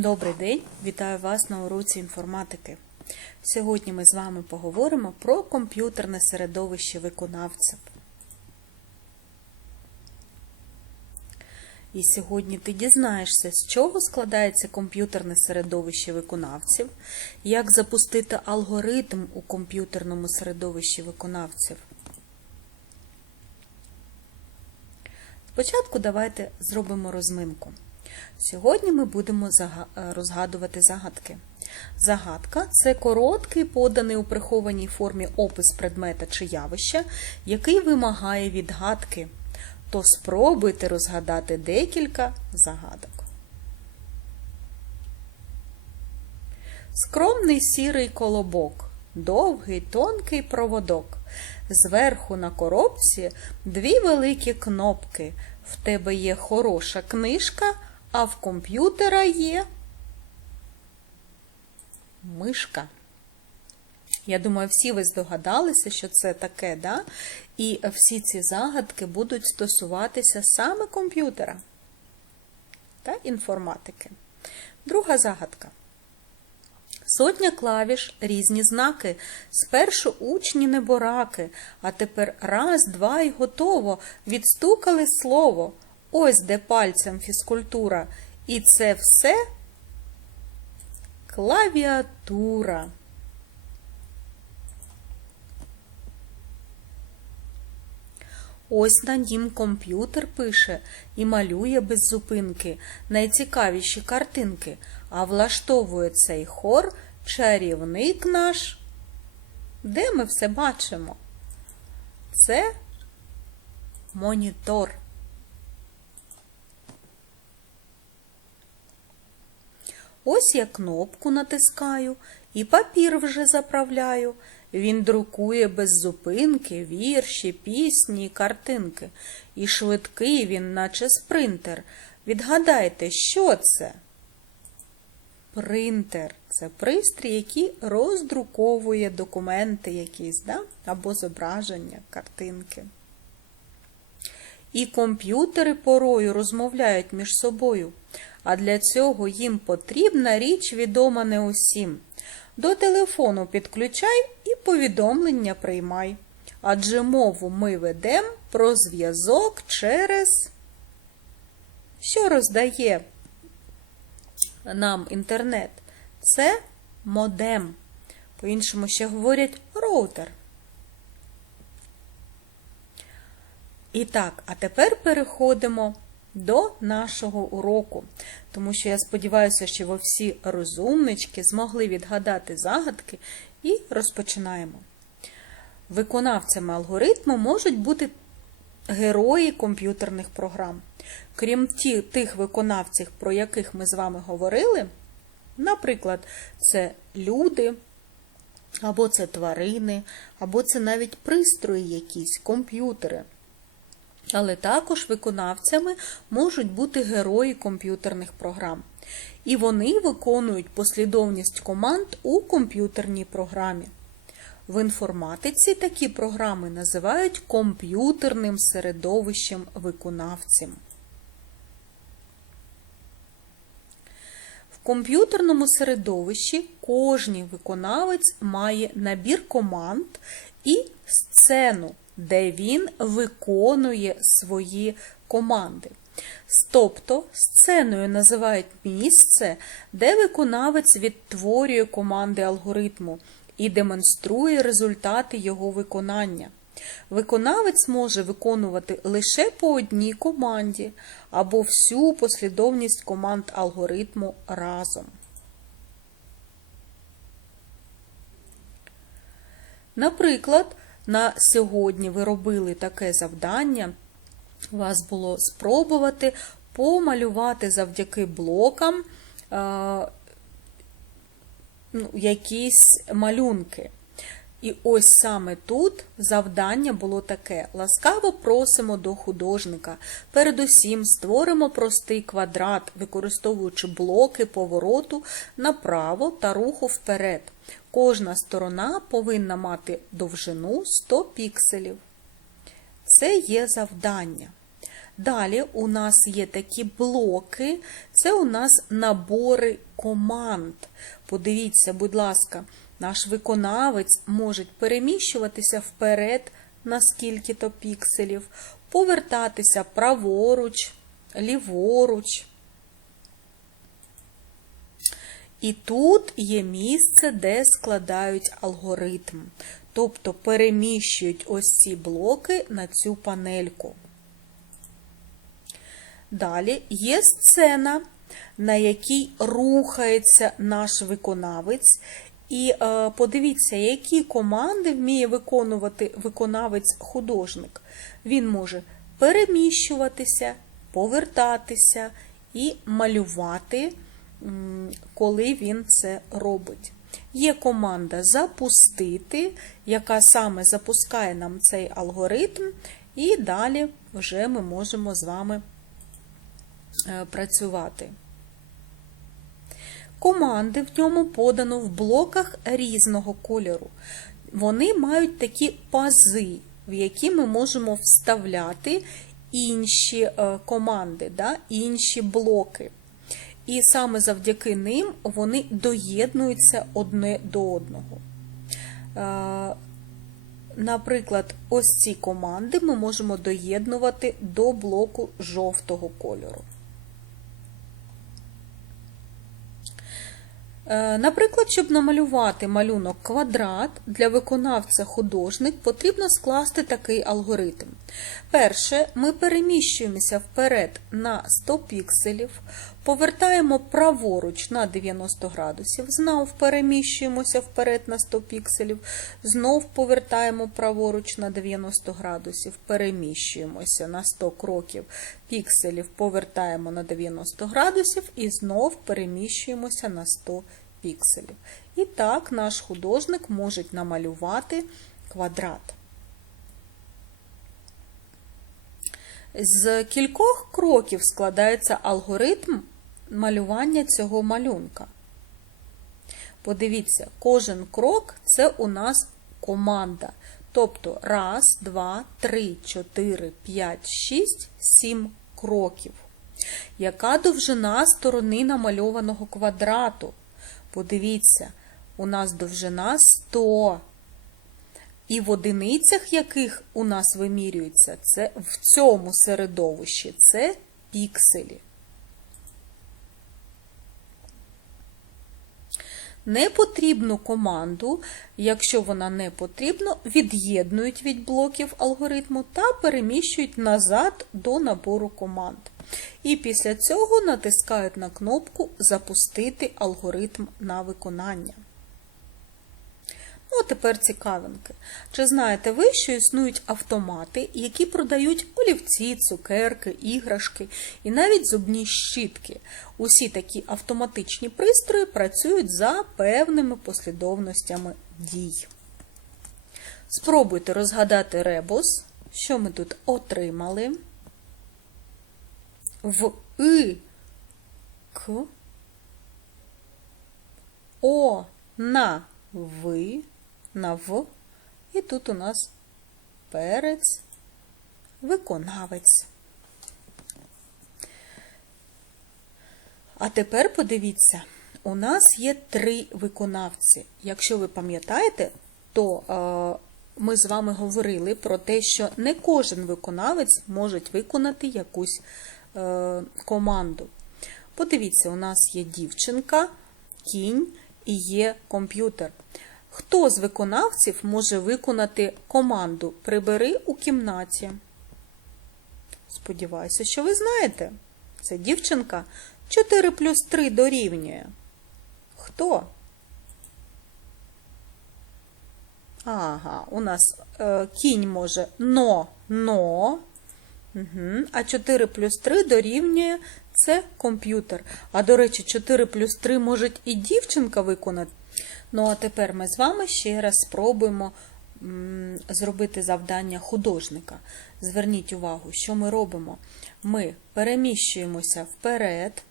Добрий день! Вітаю вас на уроці інформатики. Сьогодні ми з вами поговоримо про комп'ютерне середовище виконавців. І сьогодні ти дізнаєшся, з чого складається комп'ютерне середовище виконавців, як запустити алгоритм у комп'ютерному середовищі виконавців. Спочатку давайте зробимо розминку. Сьогодні ми будемо е, розгадувати загадки. Загадка це короткий, поданий у прихованій формі опис предмета чи явища, який вимагає відгадки. То спробуйте розгадати декілька загадок. Скромний сірий колобок, довгий тонкий проводок. Зверху на коробці дві великі кнопки. В тебе є хороша книжка, а в комп'ютера є мишка. Я думаю, всі ви здогадалися, що це таке, да? І всі ці загадки будуть стосуватися саме комп'ютера та інформатики. Друга загадка. Сотня клавіш, різні знаки. Спершу учні небораки, а тепер раз, два і готово. Відстукали слово. Ось де пальцем фізкультура. І це все клавіатура. Ось на нім комп'ютер пише і малює без зупинки найцікавіші картинки, а влаштовує цей хор чарівник наш. Де ми все бачимо? Це монітор. Ось я кнопку натискаю і папір вже заправляю. Він друкує без зупинки вірші, пісні і картинки. І швидкий він, наче спринтер. Відгадайте, що це? Принтер це пристрій, який роздруковує документи якісь, да? або зображення, картинки. І комп'ютери порою розмовляють між собою, а для цього їм потрібна річ відома не усім. До телефону підключай і повідомлення приймай. Адже мову ми ведемо про зв'язок через що роздає нам інтернет? Це модем. По-іншому ще говорять роутер. І так, а тепер переходимо до нашого уроку, тому що я сподіваюся, що ви всі розумнички змогли відгадати загадки і розпочинаємо. Виконавцями алгоритму можуть бути герої комп'ютерних програм. Крім тих виконавців, про яких ми з вами говорили, наприклад, це люди, або це тварини, або це навіть пристрої якісь, комп'ютери. Але також виконавцями можуть бути герої комп'ютерних програм. І вони виконують послідовність команд у комп'ютерній програмі. В інформатиці такі програми називають комп'ютерним середовищем виконавців. В комп'ютерному середовищі кожний виконавець має набір команд і сцену, де він виконує свої команди. Тобто сценою називають місце, де виконавець відтворює команди алгоритму і демонструє результати його виконання. Виконавець може виконувати лише по одній команді або всю послідовність команд алгоритму разом. Наприклад, на сьогодні ви робили таке завдання. У вас було спробувати помалювати завдяки блокам ну, якісь малюнки. І ось саме тут завдання було таке: ласкаво просимо до художника. Передусім створимо простий квадрат, використовуючи блоки повороту направо та руху вперед. Кожна сторона повинна мати довжину 100 пікселів. Це є завдання. Далі у нас є такі блоки, це у нас набори команд. Подивіться, будь ласка, наш виконавець може переміщуватися вперед на скільки-то пікселів, повертатися праворуч, ліворуч. І тут є місце, де складають алгоритм. Тобто переміщують ось ці блоки на цю панельку. Далі є сцена, на якій рухається наш виконавець. І е, подивіться, які команди вміє виконувати виконавець-художник. Він може переміщуватися, повертатися і малювати, коли він це робить. Є команда запустити, яка саме запускає нам цей алгоритм, і далі вже ми можемо з вами е, працювати. Команди в ньому подано в блоках різного кольору. Вони мають такі пази, в які ми можемо вставляти інші е, команди, да, інші блоки. І саме завдяки ним вони доєднуються одне до одного. Е, Наприклад, ось ці команди ми можемо доєднувати до блоку жовтого кольору. Е, Наприклад, щоб намалювати малюнок квадрат, для виконавця художник потрібно скласти такий алгоритм. Перше, ми переміщуємося вперед на 100 пікселів, повертаємо праворуч на 90 градусів, знов переміщуємося вперед на 100 пікселів, знов повертаємо праворуч на 90 градусів, переміщуємося на 100 кроків пікселів, повертаємо на 90 градусів і знов переміщуємося на 100 пікселів. І так наш художник може намалювати квадрат. З кількох кроків складається алгоритм малювання цього малюнка. Подивіться, кожен крок це у нас команда. Тобто раз, два, три, чотири, п'ять, шість, сім кроків. Яка довжина сторони намальованого квадрату? Подивіться, у нас довжина 100. І в одиницях, яких у нас вимірюється, це в цьому середовищі це пікселі. Непотрібну команду, якщо вона не потрібна, від'єднують від блоків алгоритму та переміщують назад до набору команд. І після цього натискають на кнопку Запустити алгоритм на виконання. Ну, тепер цікавинки. Чи знаєте ви, що існують автомати, які продають олівці, цукерки, іграшки і навіть зубні щітки? Усі такі автоматичні пристрої працюють за певними послідовностями дій. Спробуйте розгадати ребус. Що ми тут отримали? В И, К, О, на, Ви, на В. І тут у нас перець, виконавець. А тепер подивіться, у нас є три виконавці. Якщо ви пам'ятаєте, то е, ми з вами говорили про те, що не кожен виконавець може виконати якусь е, команду. Подивіться, у нас є дівчинка, кінь і є комп'ютер. Хто з виконавців може виконати команду Прибери у кімнаті? Сподіваюся, що ви знаєте. Це дівчинка 4 плюс 3 дорівнює. Хто? Ага, у нас е, кінь може но, но. Угу. А 4 плюс 3 дорівнює це комп'ютер. А до речі, 4 плюс 3 може і дівчинка виконати. Ну, а тепер ми з вами ще раз спробуємо зробити завдання художника. Зверніть увагу, що ми робимо. Ми переміщуємося вперед.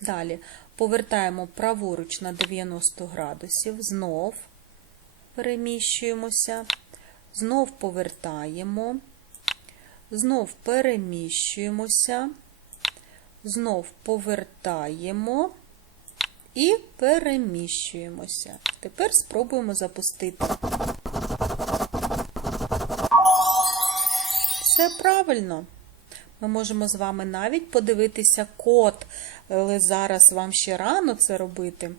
Далі повертаємо праворуч на 90 градусів, знов переміщуємося, знов повертаємо, Знов переміщуємося, знов повертаємо і переміщуємося. Тепер спробуємо запустити. Все правильно. Ми можемо з вами навіть подивитися код, але зараз вам ще рано це робити.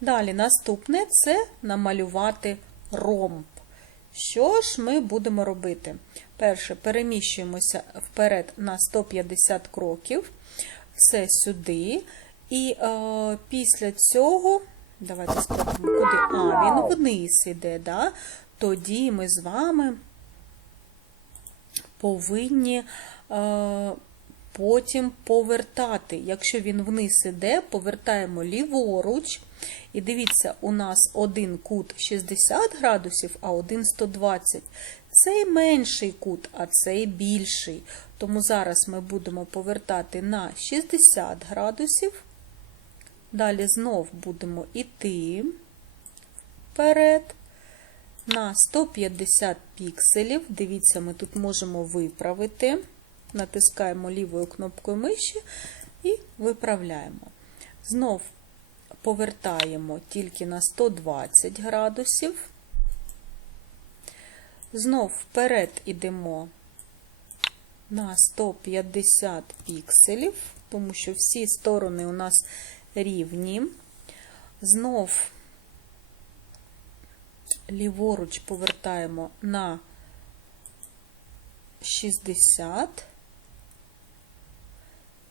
Далі, наступне це намалювати ромб. Що ж ми будемо робити? Перше, переміщуємося вперед на 150 кроків, все сюди. І е, після цього, давайте спробуємо, куди? А, він вниз іде, да? тоді ми з вами повинні е, потім повертати. Якщо він вниз іде, повертаємо ліворуч. І дивіться, у нас один кут 60 градусів, а один 120. Цей менший кут, а цей більший. Тому зараз ми будемо повертати на 60 градусів. Далі знов будемо йти вперед на 150 пікселів. Дивіться, ми тут можемо виправити. Натискаємо лівою кнопкою миші і виправляємо. Знов повертаємо тільки на 120 градусів. Знов вперед ідемо на 150 пікселів, тому що всі сторони у нас рівні. Знов ліворуч повертаємо на 60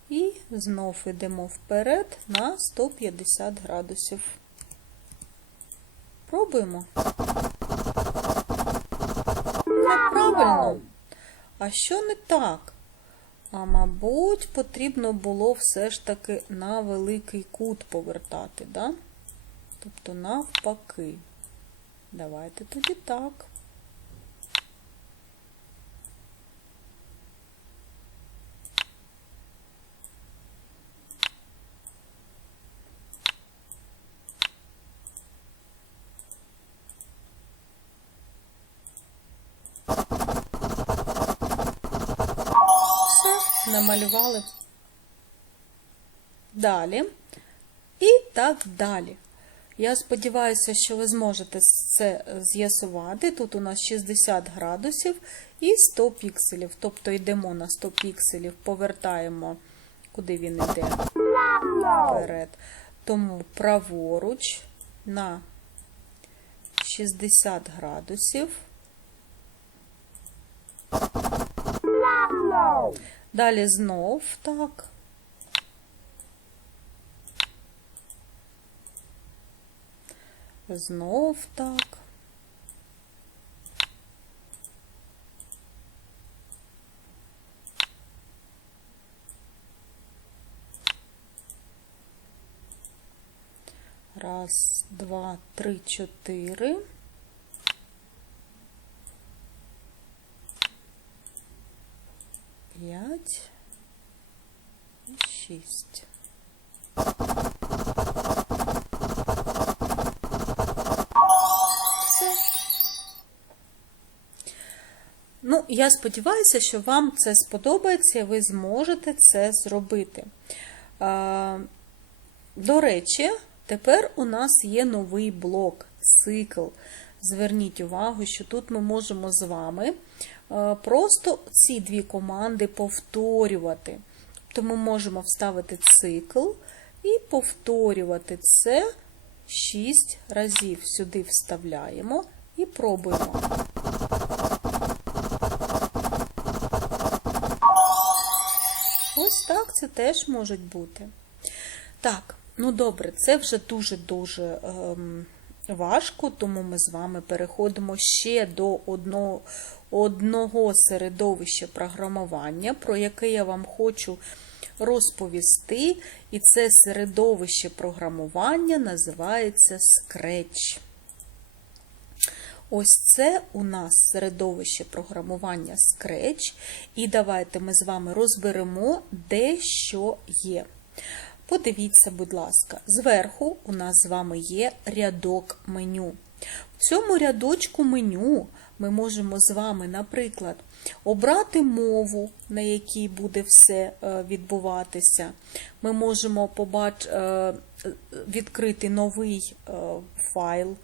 і знов йдемо вперед на 150 градусів. Пробуємо. Правильно. А що не так? А, мабуть, потрібно було все ж таки на великий кут повертати, да? тобто навпаки. Давайте тоді так. Все, намалювали. Далі. І так далі. Я сподіваюся, що ви зможете це з'ясувати. Тут у нас 60 градусів і 100 пікселів. Тобто йдемо на 100 пікселів, повертаємо, куди він йде вперед. Тому праворуч на 60 градусів. Далі знов так. Знов так. Раз, два, три, чотири. П'ять і шість. Все. Ну, я сподіваюся, що вам це сподобається і ви зможете це зробити. До речі, тепер у нас є новий блок, цикл. Зверніть увагу, що тут ми можемо з вами е, просто ці дві команди повторювати. Тобто ми можемо вставити цикл і повторювати це 6 разів. Сюди вставляємо і пробуємо. Ось так це теж може бути. Так, ну добре, це вже дуже-дуже ем, важко, тому ми з вами переходимо ще до одного, одного середовища програмування, про яке я вам хочу розповісти. І це середовище програмування називається Scratch. Ось це у нас середовище програмування Scratch. І давайте ми з вами розберемо, де що є. Подивіться, будь ласка, зверху у нас з вами є рядок меню. В цьому рядочку меню ми можемо з вами, наприклад, обрати мову, на якій буде все е, відбуватися. Ми можемо побач... е, відкрити новий е, файл.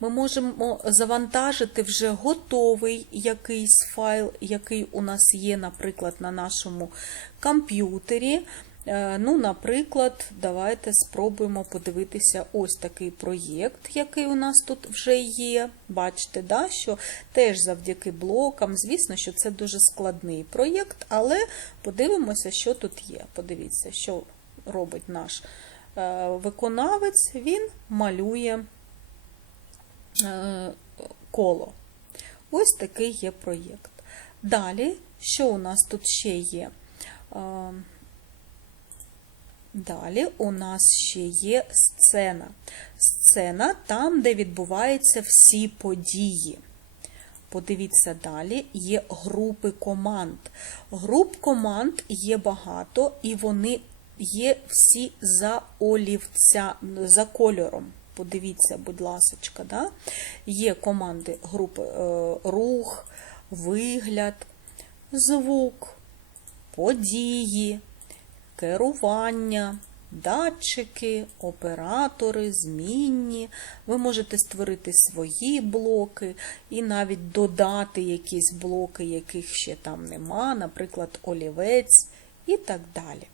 Ми можемо завантажити вже готовий якийсь файл, який у нас є, наприклад, на нашому комп'ютері. Е, Ну, Наприклад, давайте спробуємо подивитися ось такий проєкт, який у нас тут вже є. Бачите, да, що теж завдяки блокам, звісно, що це дуже складний проєкт, але подивимося, що тут є. Подивіться, що робить наш е, виконавець, він малює е, коло. Ось такий є проєкт. Далі, що у нас тут ще є? Далі у нас ще є сцена. Сцена там, де відбуваються всі події. Подивіться далі, є групи команд. Груп команд є багато, і вони є всі за олівця, за кольором. Подивіться, будь ласка, да? є команди групи е, рух, вигляд, звук, події керування, датчики, оператори, змінні. Ви можете створити свої блоки і навіть додати якісь блоки, яких ще там нема, наприклад, олівець і так далі.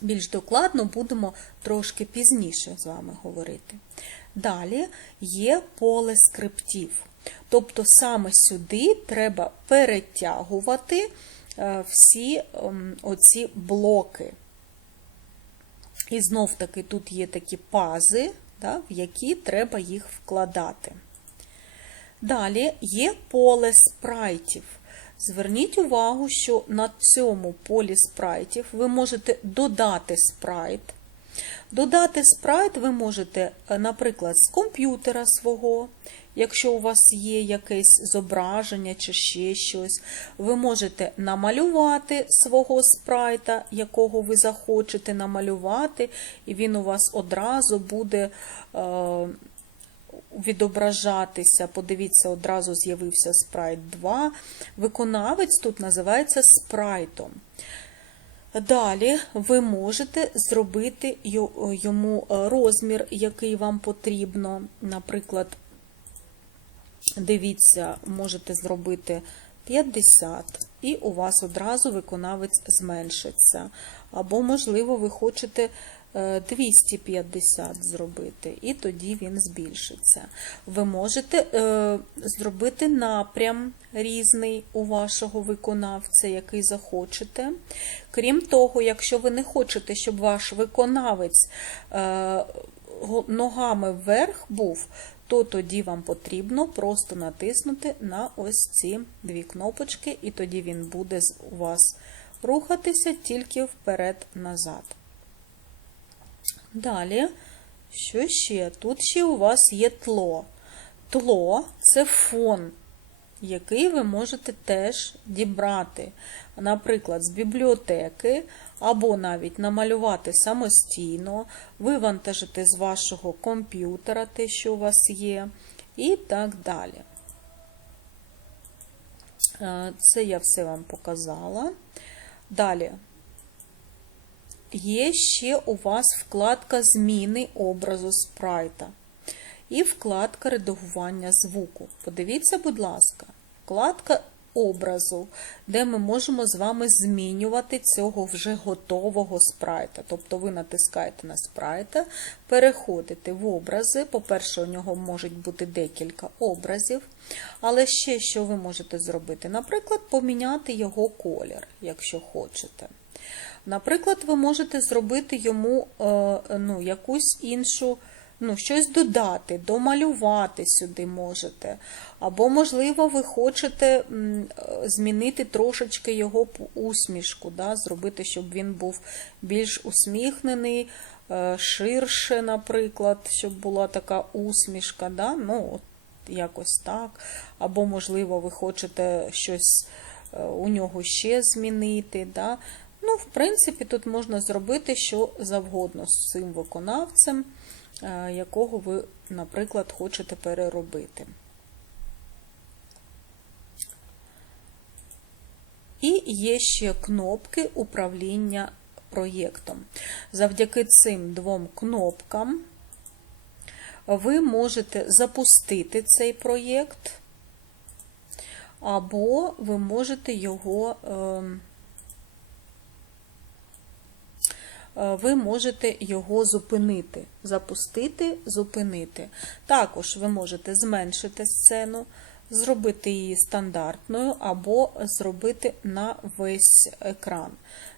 Більш докладно будемо трошки пізніше з вами говорити. Далі є поле скриптів. Тобто саме сюди треба перетягувати всі ем, оці блоки. І знов таки тут є такі пази, да, в які треба їх вкладати. Далі є поле спрайтів. Зверніть увагу, що на цьому полі спрайтів ви можете додати спрайт. Додати спрайт ви можете, е, наприклад, з комп'ютера свого, Якщо у вас є якесь зображення чи ще щось, ви можете намалювати свого спрайта, якого ви захочете намалювати, і він у вас одразу буде е, відображатися. Подивіться, одразу з'явився спрайт 2. Виконавець тут називається спрайтом. Далі ви можете зробити йому розмір, який вам потрібно, наприклад, Дивіться, можете зробити 50, і у вас одразу виконавець зменшиться. Або, можливо, ви хочете 250 е, зробити, і тоді він збільшиться. Ви можете е, зробити напрям різний у вашого виконавця, який захочете. Крім того, якщо ви не хочете, щоб ваш виконавець е, ногами вверх був, то тоді вам потрібно просто натиснути на ось ці дві кнопочки, і тоді він буде у вас рухатися тільки вперед-назад. Далі, що ще? Тут ще у вас є тло. Тло це фон, який ви можете теж дібрати, наприклад, з бібліотеки, або навіть намалювати самостійно, вивантажити з вашого комп'ютера те, що у вас є, і так далі. Е, це я все вам показала. Далі. Є ще у вас вкладка зміни образу спрайта і вкладка редагування звуку. Подивіться, будь ласка, вкладка образу, де ми можемо з вами змінювати цього вже готового спрайта. Тобто ви натискаєте на спрайта, переходите в образи. По-перше, у нього можуть бути декілька образів. Але ще що ви можете зробити? Наприклад, поміняти його колір, якщо хочете. Наприклад, ви можете зробити йому е, ну, якусь іншу ну, щось додати, домалювати сюди можете. Або, можливо, ви хочете змінити трошечки його усмішку, да, зробити, щоб він був більш усміхнений, е, ширше, наприклад, щоб була така усмішка. Да? Ну, от якось так. Або, можливо, ви хочете щось е, у нього ще змінити. Да? Ну, В принципі, тут можна зробити що завгодно з цим виконавцем. Е, якого ви, наприклад, хочете переробити. І є ще кнопки управління проєктом. Завдяки цим двом кнопкам ви можете запустити цей проєкт, або ви можете його. Е ви можете його зупинити, запустити, зупинити. Також ви можете зменшити сцену, зробити її стандартною або зробити на весь екран.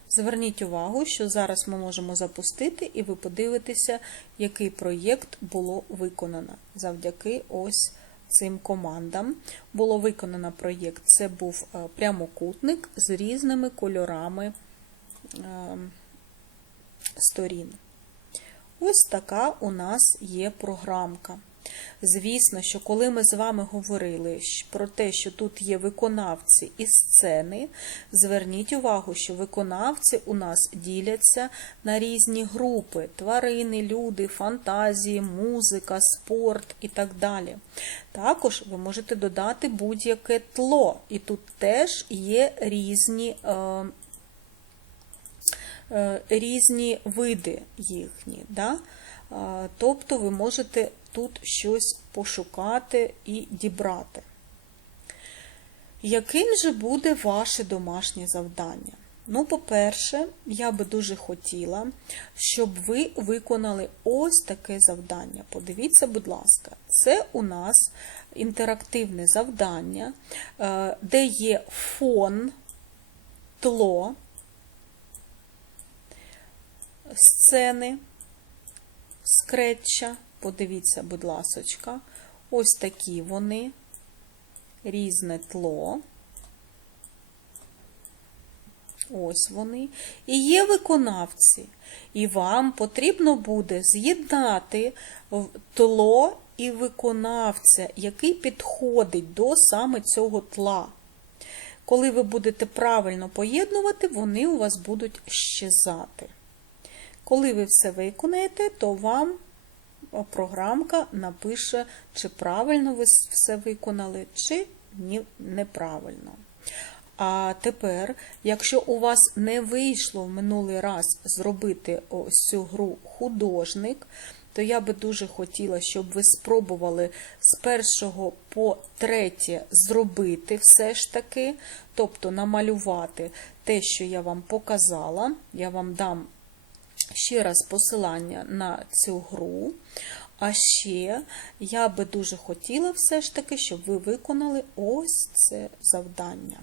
Зверніть увагу, що зараз ми можемо запустити, і ви подивитеся, який проєкт було виконано завдяки ось цим командам. Було виконано проєкт. Це був е, прямокутник з різними кольорами е, сторін. Ось така у нас є програмка. Звісно, що коли ми з вами говорили про те, що тут є виконавці і сцени, зверніть увагу, що виконавці у нас діляться на різні групи: тварини, люди, фантазії, музика, спорт і так далі. Також ви можете додати будь-яке тло, і тут теж є різні. Е, Різні види їхні. Да? Тобто ви можете тут щось пошукати і дібрати. Яким же буде ваше домашнє завдання? Ну, по-перше, я би дуже хотіла, щоб ви виконали ось таке завдання. Подивіться, будь ласка, це у нас інтерактивне завдання, е, де є фон, тло, сцени скретча. Подивіться, будь ласочка, ось такі вони, різне тло. Ось вони. І є виконавці. І вам потрібно буде з'єднати тло і виконавця, який підходить до саме цього тла. Коли ви будете правильно поєднувати, вони у вас будуть щезати. Коли ви все виконаєте, то вам програмка напише, чи правильно ви все виконали, чи неправильно. А тепер, якщо у вас не вийшло в минулий раз зробити ось цю гру художник, то я би дуже хотіла, щоб ви спробували з першого по третє зробити все ж таки, тобто намалювати те, що я вам показала. Я вам дам ще раз посилання на цю гру. А ще я би дуже хотіла все ж таки, щоб ви виконали ось це завдання.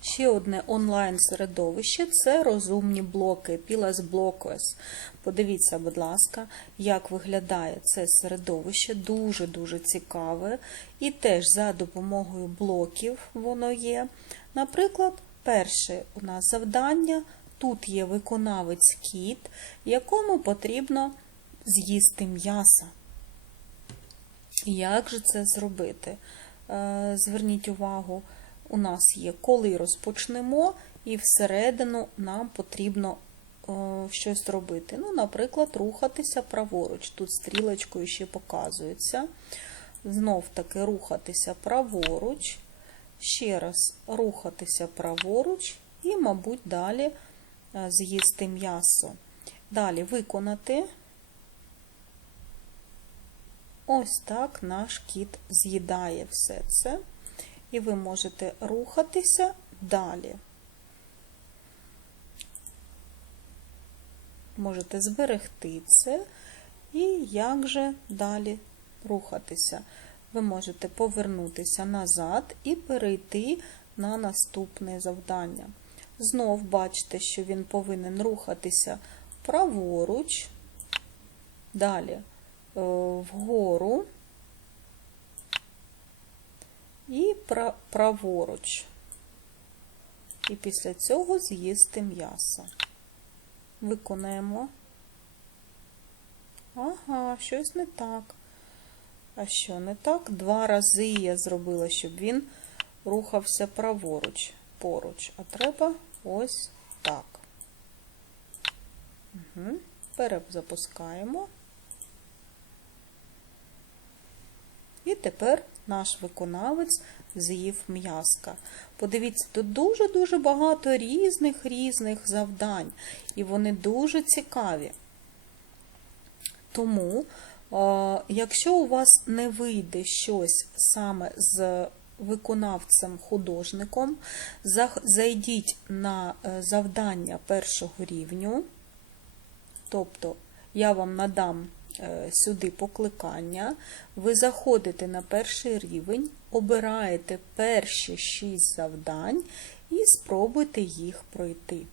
Ще одне онлайн-середовище це розумні блоки, Pilas Blockers. Подивіться, будь ласка, як виглядає це середовище, дуже-дуже цікаве. І теж за допомогою блоків воно є. Наприклад, перше у нас завдання Тут є виконавець кіт, якому потрібно з'їсти м'ясо. Як же це зробити? Е, зверніть увагу, у нас є, коли розпочнемо, і всередину нам потрібно е, щось робити. Ну, Наприклад, рухатися праворуч. Тут стрілочкою ще показується. Знов таки рухатися праворуч, ще раз рухатися праворуч, і, мабуть, далі. Е, з'їсти м'ясо. Далі виконати. Ось так наш кіт з'їдає все це. І ви можете рухатися далі. Можете зберегти це, і як же далі рухатися. Ви можете повернутися назад і перейти на наступне завдання. Знов бачите, що він повинен рухатися праворуч, далі е, вгору і праворуч. І після цього з'їсти м'ясо. Виконаємо. Ага, щось не так. А що не так? Два рази я зробила, щоб він рухався праворуч, поруч. А треба ось так. Угу. Перезапускаємо. І тепер наш виконавець з'їв м'язка. Подивіться, тут дуже-дуже багато різних різних завдань, і вони дуже цікаві. Тому, е, якщо у вас не вийде щось саме з виконавцем-художником, зайдіть на е, завдання першого рівню, тобто я вам надам е, сюди покликання, ви заходите на перший рівень, обираєте перші шість завдань і спробуйте їх пройти.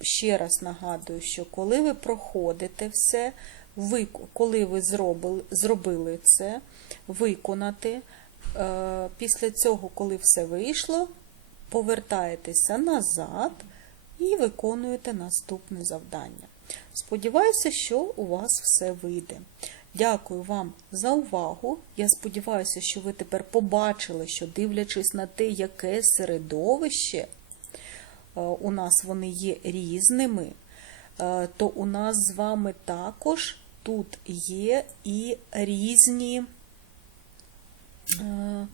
Ще раз нагадую, що коли ви проходите все, ви, коли ви зробили, зробили це, виконати, після цього, коли все вийшло, повертаєтеся назад і виконуєте наступне завдання. Сподіваюся, що у вас все вийде. Дякую вам за увагу. Я сподіваюся, що ви тепер побачили, що дивлячись на те, яке середовище, е, у нас вони є різними, е, то у нас з вами також тут є і різні. Е,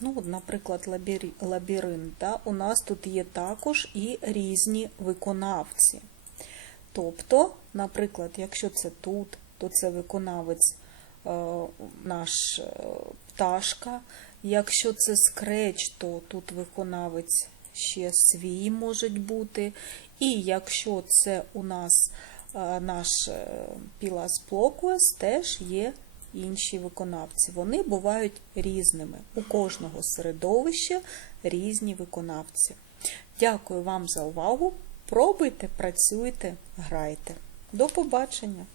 Ну, наприклад, лабіринт, да, у нас тут є також і різні виконавці. Тобто, наприклад, якщо це тут, то це виконавець е, наш е, пташка. Якщо це скреч, то тут виконавець ще свій може бути. І якщо це у нас наш е, Пілас Плокуес, теж є інші виконавці. Вони бувають різними. У кожного середовища різні виконавці. Дякую вам за увагу. Пробуйте, працюйте, грайте. До побачення!